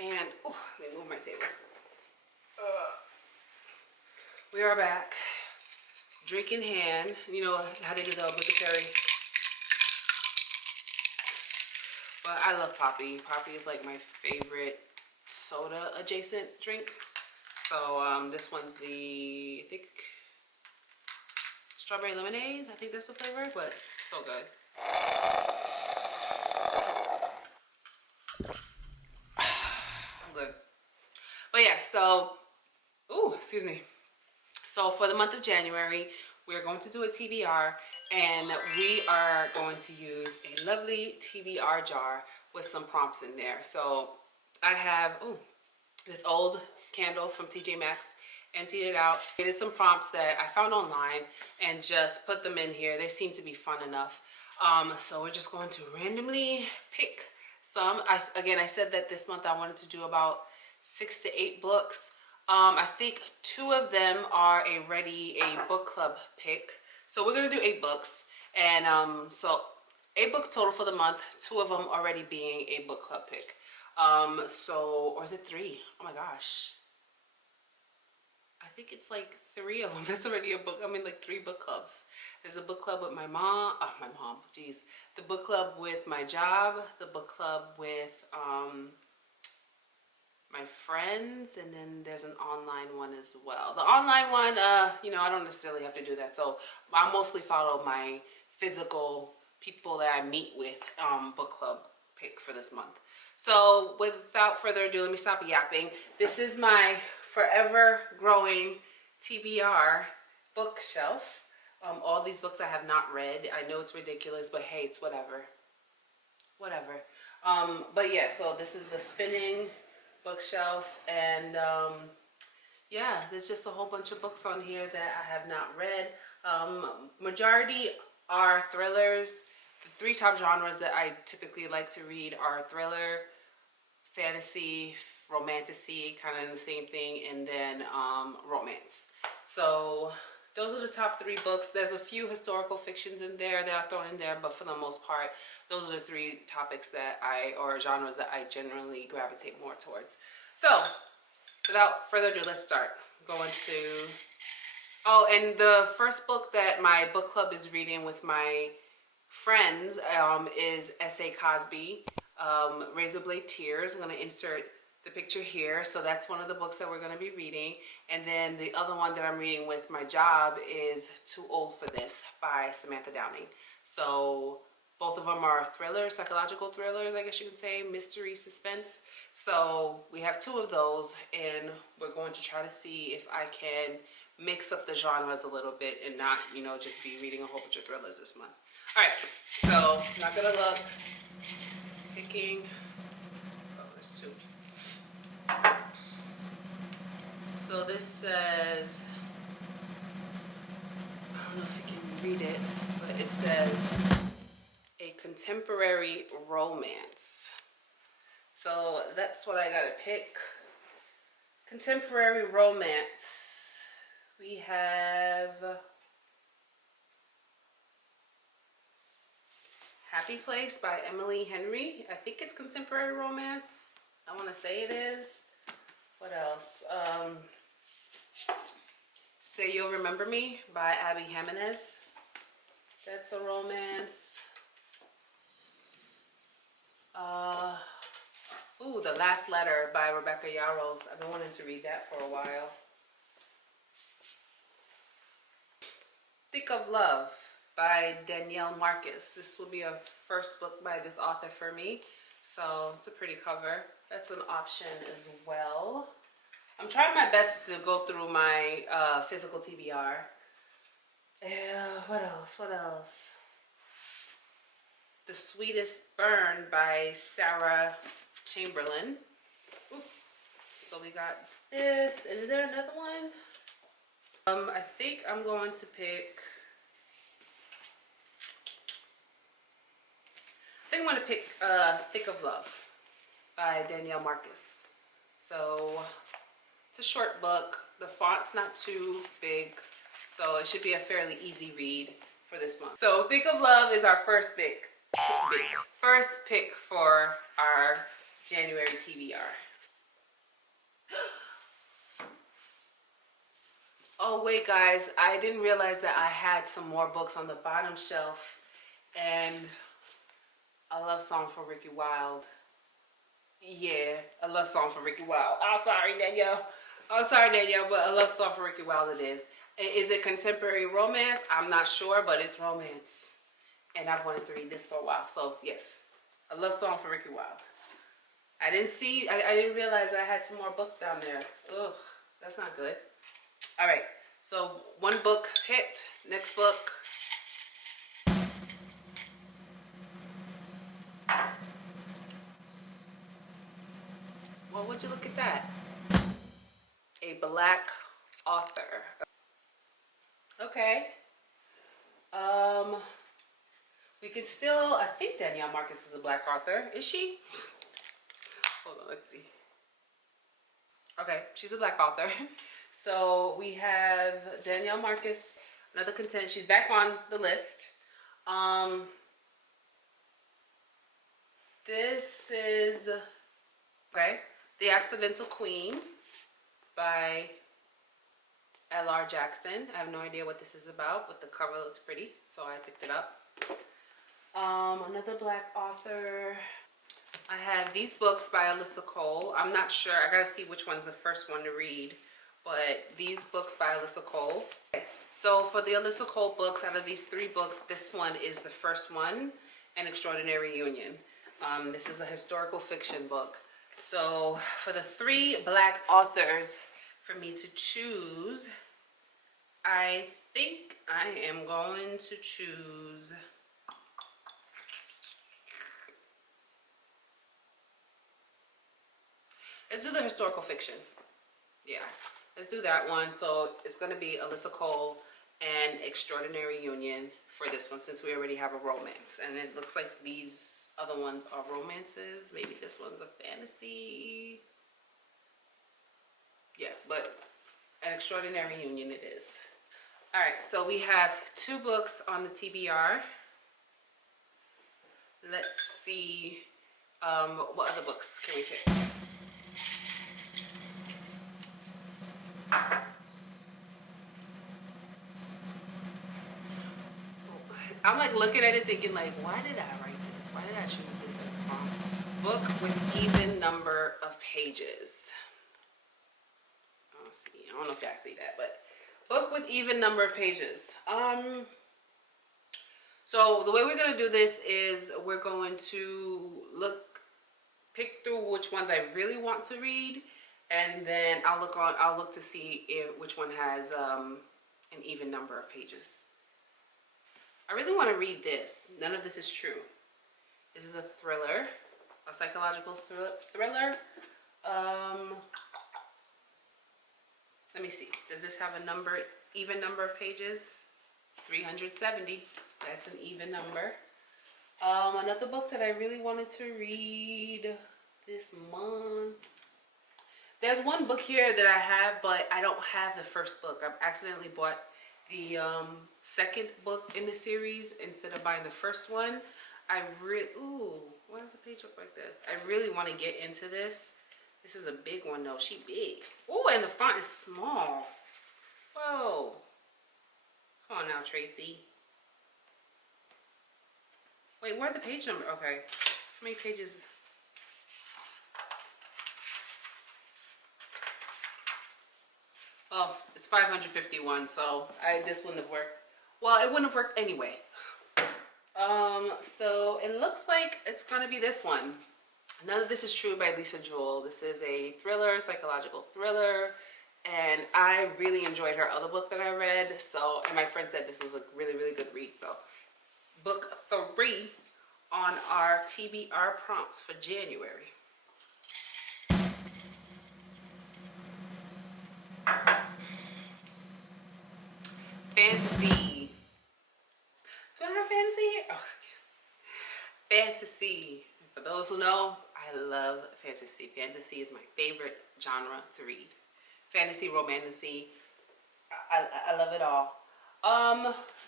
And oh, let me move my table. We are back, drink in hand. You know how they do the obligatory. But I love Poppy. Poppy is like my favorite soda adjacent drink. So this one's the, I think, strawberry lemonade. I think that's the flavor, but so good. So good. But yeah, so, ooh, excuse me. So for the month of January, we're going to do a TBR, and we are going to use a lovely TBR jar with some prompts in there. So I have, ooh, this old candle from TJ Maxx, emptied it out, created some prompts that I found online and just put them in here. They seem to be fun enough. So we're just going to randomly pick some. Again, I said that this month I wanted to do about 6 to 8 books. I think 2 of them are already a book club pick. So we're gonna do 8 books. And so 8 books total for the month, 2 of them already being a book club pick. Or is it 3? Oh my gosh. I think it's like 3 of them. That's already a book. I mean, like 3 book clubs. There's a book club with my mom. Oh, my mom, geez. The book club with my job. The book club with my friends, and then there's an online one as well. The online one, you know, I don't necessarily have to do that. So I mostly follow my physical people that I meet with book club pick for this month. So without further ado, let me stop yapping. This is my forever growing TBR bookshelf. All these books I have not read. I know it's ridiculous, but hey, it's whatever. Whatever. But yeah, so this is the spinning bookshelf, and yeah, there's just a whole bunch of books on here that I have not read. Majority are thrillers. The 3 top genres that I typically like to read are thriller, fantasy, romantasy, kind of the same thing, and then romance. So those are the top 3 books. There's a few historical fictions in there that I throw in there, but for the most part, those are the 3 topics that or genres that I generally gravitate more towards. So without further ado, let's start. I'm going to, oh, and the first book that my book club is reading with my friends is S.A. Cosby, Razor Blade Tears. I'm going to insert the picture here. So that's one of the books that we're going to be reading. And then the other one that I'm reading with my job is Too Old for This by Samantha Downing. So both of them are thrillers, psychological thrillers, I guess you could say, mystery, suspense. So we have 2 of those, and we're going to try to see if I can mix up the genres a little bit and not, you know, just be reading a whole bunch of thrillers this month. All right, so not gonna look, picking, oh, there's 2. So this says, I don't know if you can read it, but it says a contemporary romance. So that's what I gotta pick. Contemporary romance. We have Happy Place by Emily Henry. I think it's contemporary romance. I want to say it is. What else? Say You'll Remember Me by Abby Jimenez. That's a romance. Ooh, The Last Letter by Rebecca Yarros. I've been wanting to read that for a while. Thick of Love by Danielle Marcus. This will be a first book by this author for me. So it's a pretty cover. That's an option as well. I'm trying my best to go through my physical TBR. What else? What else? The Sweetest Burn by Sarah Chamberlain. Ooh. So we got this. And is there another one? I think I'm going to pick, Thick of Love by Danielle Marcus. So it's a short book. The font's not too big, so it should be a fairly easy read for this month. So Thick of Love is our first pick for our January TBR. Oh wait guys, I didn't realize that I had some more books on the bottom shelf, and a love song for Ricky Wilde. Yeah, a love song for Ricky Wilde. I'm sorry, Danielle. I'm sorry, Danielle, but a love song for Ricky Wilde it is. Is it contemporary romance? I'm not sure, but it's romance. And I've wanted to read this for a while. So yes, a love song for Ricky Wilde. I didn't realize I had some more books down there. Ugh, that's not good. All right, so one book picked. Next book. Well, would you look at that? A black author. Okay. We could still, I think Danielle Marcus is a black author. Is she? Hold on, let's see. Okay, she's a black author. So we have Danielle Marcus, another contender. She's back on the list. This is, okay, The Accidental Queen by L.R. Jackson. I have no idea what this is about, but the cover looks pretty, so I picked it up. Another black author. I have these books by Alyssa Cole. I'm not sure. I gotta see which one's the first one to read, but these books by Alyssa Cole. Okay. So for the Alyssa Cole books, out of these 3 books, this one is the first one, An Extraordinary Union. This is a historical fiction book. So for the 3 black authors for me to choose, I think I am going to choose let's do the historical fiction. Yeah, let's do that one. So it's going to be Alyssa Cole and Extraordinary Union for this one, since we already have a romance. And it looks like these other ones are romances. Maybe this one's a fantasy. Yeah, but An Extraordinary Union it is. All right, so we have 2 books on the TBR. Let's see, what other books can we pick? I'm like looking at it thinking like, why did I write this? Why did I choose this as a prompt? Book with even number of pages. Let's see, I don't know if y'all see that, but book with even number of pages. So the way we're gonna do this is we're going to pick through which ones I really want to read, and then I'll look to see which one has an even number of pages. I really want to read this. None of this is true. This is a thriller, a psychological thriller. Let me see. Does this have a even number of pages? 370. That's an even number. Another book that I really wanted to read this month. There's one book here that I have, but I don't have the first book. I've accidentally bought the second book in the series instead of buying the first one. Ooh, why does the page look like this? I really want to get into this. This is a big one though. She big. Oh, and the font is small. Whoa. Come on now, Tracy. Wait, where'd the page number? Okay. How many pages? Oh, it's 551, so this wouldn't have worked. Well, it wouldn't have worked anyway. So it looks like it's gonna be this one. None of This Is True by Lisa Jewell. This is a thriller, psychological thriller, and I really enjoyed her other book that I read. So, and my friend said this was a really, really good read. So, book 3 on our TBR prompts for January. Fantasy. Do I have fantasy here? Oh, fantasy. For those who know, I love fantasy. Fantasy is my favorite genre to read. Fantasy, romantasy. I love it all.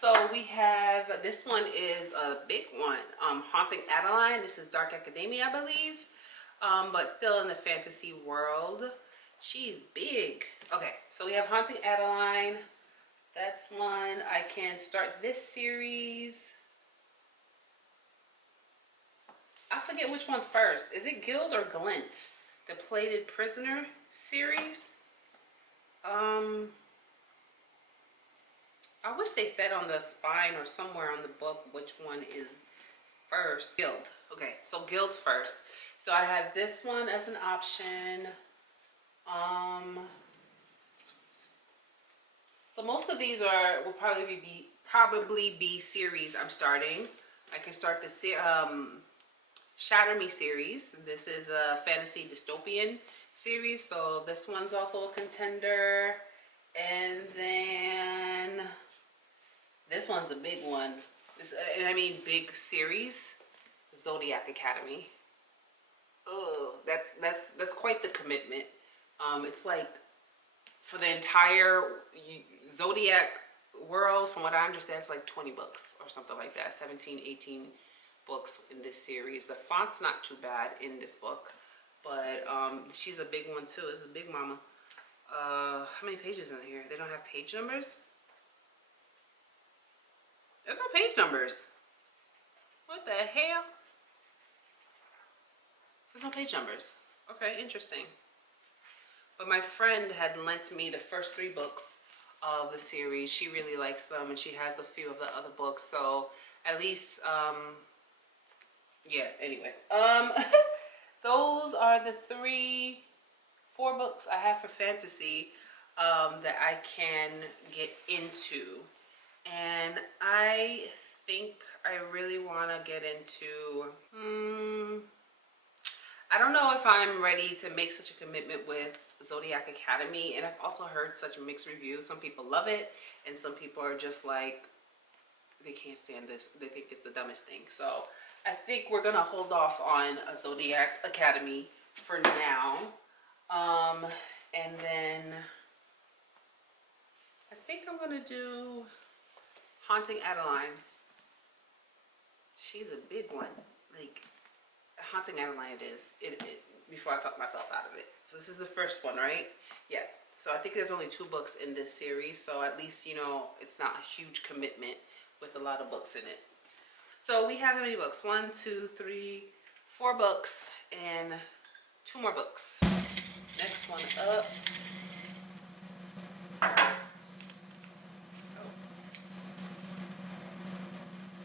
So we have, this one is a big one. Haunting Adeline. This is Dark Academia, I believe. But still in the fantasy world. She's big. Okay, so we have Haunting Adeline. That's one. I can start this series. I forget which one's first. Is it Guild or Glint? The Plated Prisoner series. I wish they said on the spine or somewhere on the book which one is first. Guild. Okay, so Guild's first. So I have this one as an option. So most of these will probably be series I'm starting. I can start the Shatter Me series. This is a fantasy dystopian series, so this one's also a contender. And then this one's a big one. Big series. Zodiac Academy. Oh, that's quite the commitment. It's like for the entire Zodiac world, from what I understand, it's like 20 books or something like that. 17, 18 books in this series. The font's not too bad in this book, but she's a big one too. It's a big mama. How many pages in here? They don't have page numbers? There's no page numbers. What the hell? There's no page numbers. Okay, interesting. But my friend had lent me the first 3 books of the series. She really likes them, and she has a few of the other books. So at least, yeah. Anyway, those are the 4 books I have for fantasy that I can get into, and I think I really want to get into. I don't know if I'm ready to make such a commitment with Zodiac Academy, and I've also heard such mixed reviews. Some people love it, and some people are just like, they can't stand this. They think it's the dumbest thing. So I think we're gonna hold off on a Zodiac Academy for now, and then I think I'm gonna do Haunting Adeline. She's a big one. Like, Haunting Adeline it is. Before I talk myself out of it. So this is the first one, right? Yeah. So I think there's only 2 books in this series. So at least, you know, it's not a huge commitment with a lot of books in it. So we have how many books? 1, 2, 3, 4 books and 2 more books. Next one up.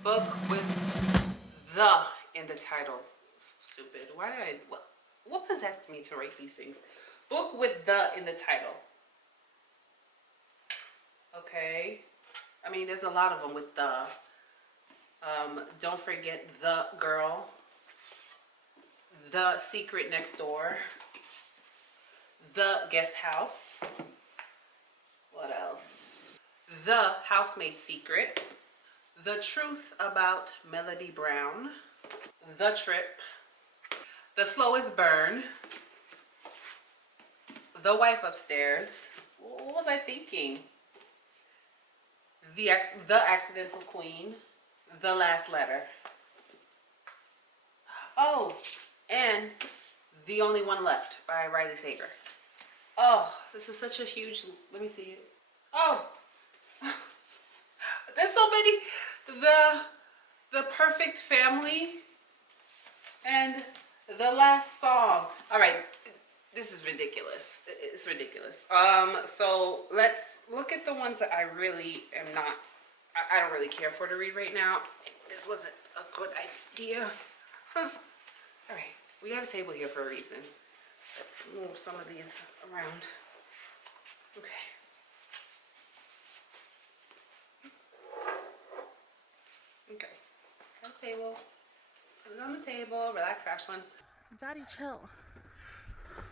Book with the in the title. So stupid. Why did I... What possessed me to write these things? Book with the in the title. Okay. I mean, there's a lot of them with the. Don't Forget the Girl. The Secret Next Door. The Guest House. What else? The Housemaid's Secret. The Truth About Melody Brown. The Trip. The Slowest Burn. The Wife Upstairs. What was I thinking? The Accidental Queen. The Last Letter. Oh, and The Only One Left by Riley Sager. Oh, this is such a huge... Let me see it. Oh, there's so many. The Perfect Family and The Last Song. All right, this is ridiculous. It's ridiculous. So let's look at the ones that I really am not. I don't really care for to read right now. This wasn't a good idea. Huh. All right, we have a table here for a reason. Let's move some of these around. Okay. Okay. Got a table. Put it on the table. Relax, Ashlyn. Daddy, chill.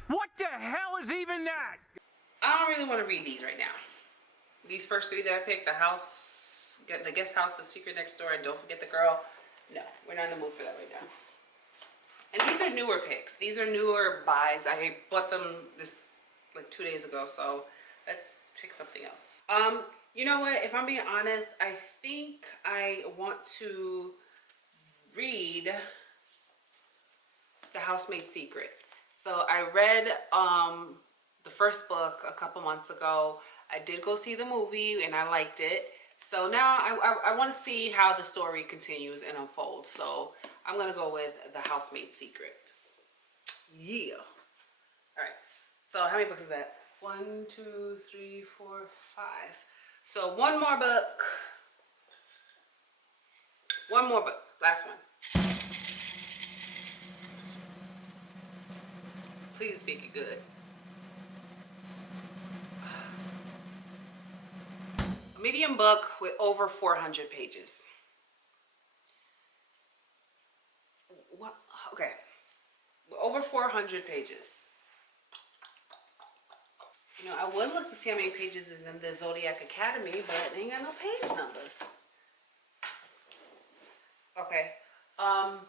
What the hell is even that? I don't really want to read these right now. These first 3 that I picked, the Guest House, The Secret Next Door, and Don't Forget the Girl. No, we're not in the mood for that right now. And these are newer picks. These are newer buys. I bought them like 2 days ago, so let's pick something else. You know what? If I'm being honest, I think I want to read The Housemaid's Secret. So I read the first book a couple months ago. I did go see the movie and I liked it. So now I want to see how the story continues and unfolds. So I'm going to go with The Housemaid's Secret. Yeah. All right. So how many books is that? 1, 2, 3, 4, 5. So one more book. One more book. Last one. Please make it good. A medium book with over 400 pages. What? Okay. Over 400 pages. You know, I would look to see how many pages is in the Zodiac Academy, but it ain't got no page numbers. Okay. I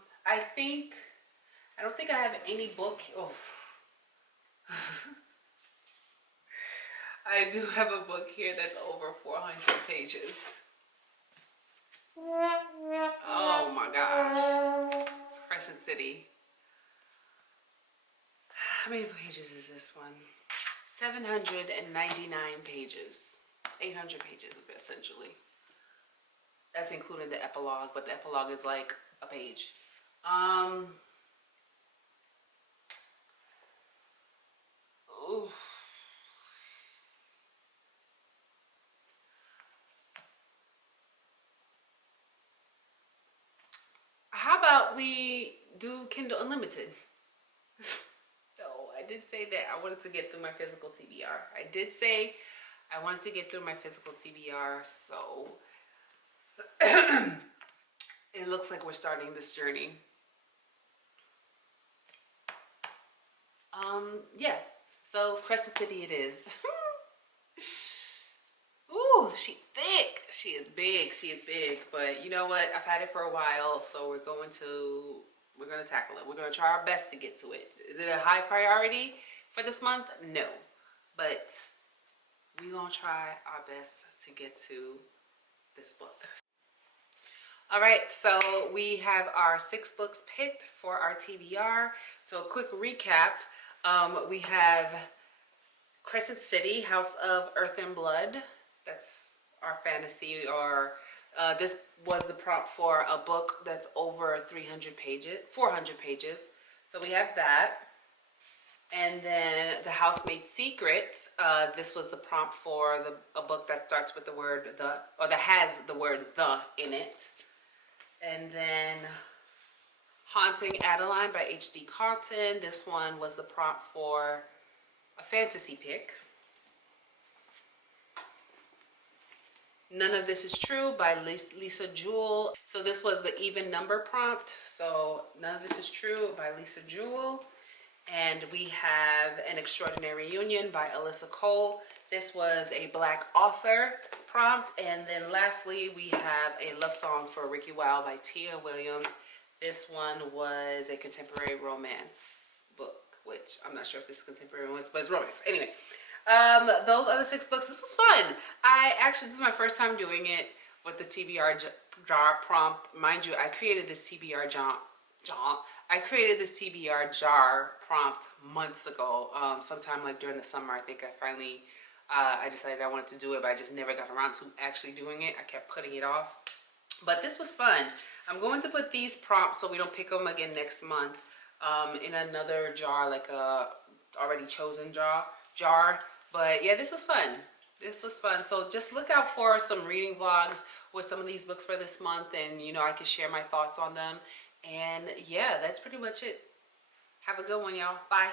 don't think I have any book. Oh. I do have a book here that's over 400 pages. Oh my gosh. Crescent City. How many pages is this one? 799 pages. 800 pages, essentially. That's including the epilogue, but the epilogue is like a page. Oof. How about we do Kindle Unlimited? No, I did say that I wanted to get through my physical TBR. I did say I wanted to get through my physical TBR, so it looks like we're starting this journey. Yeah. So Crescent City it is. Ooh, she thick. She is big. She is big. But you know what? I've had it for a while, so we're gonna tackle it. We're gonna try our best to get to it. Is it a high priority for this month? No. But we're gonna try our best to get to this book. All right, so we have our 6 books picked for our TBR. So a quick recap. We have Crescent City, House of Earth and Blood. That's our fantasy, or this was the prompt for a book that's over 300 pages, 400 pages. So we have that. And then The Housemaid's Secret, this was the prompt for a book that starts with the word the, or that has the word the in it. And then Haunting Adeline by H.D. Carlton. This one was the prompt for a fantasy pick. None of This Is True by Lisa Jewell. So this was the even number prompt. So None of This Is True by Lisa Jewell. And we have An Extraordinary Union by Alyssa Cole. This was a Black author prompt. And then lastly, we have A Love Song for Ricky Wilde by Tia Williams. This one was a contemporary romance book, which I'm not sure if this is contemporary romance, but it's romance. Anyway, those are the 6 books. This was fun. This is my first time doing it with the TBR jar prompt. Mind you, I created this TBR jar prompt months ago. Sometime like during the summer, I think I decided I wanted to do it, but I just never got around to actually doing it. I kept putting it off. But this was fun. I'm going to put these prompts so we don't pick them again next month in another jar, like a already chosen jar. But yeah, this was fun. This was fun. So just look out for some reading vlogs with some of these books for this month, and you know, I can share my thoughts on them. And yeah, that's pretty much it. Have a good one, y'all. Bye.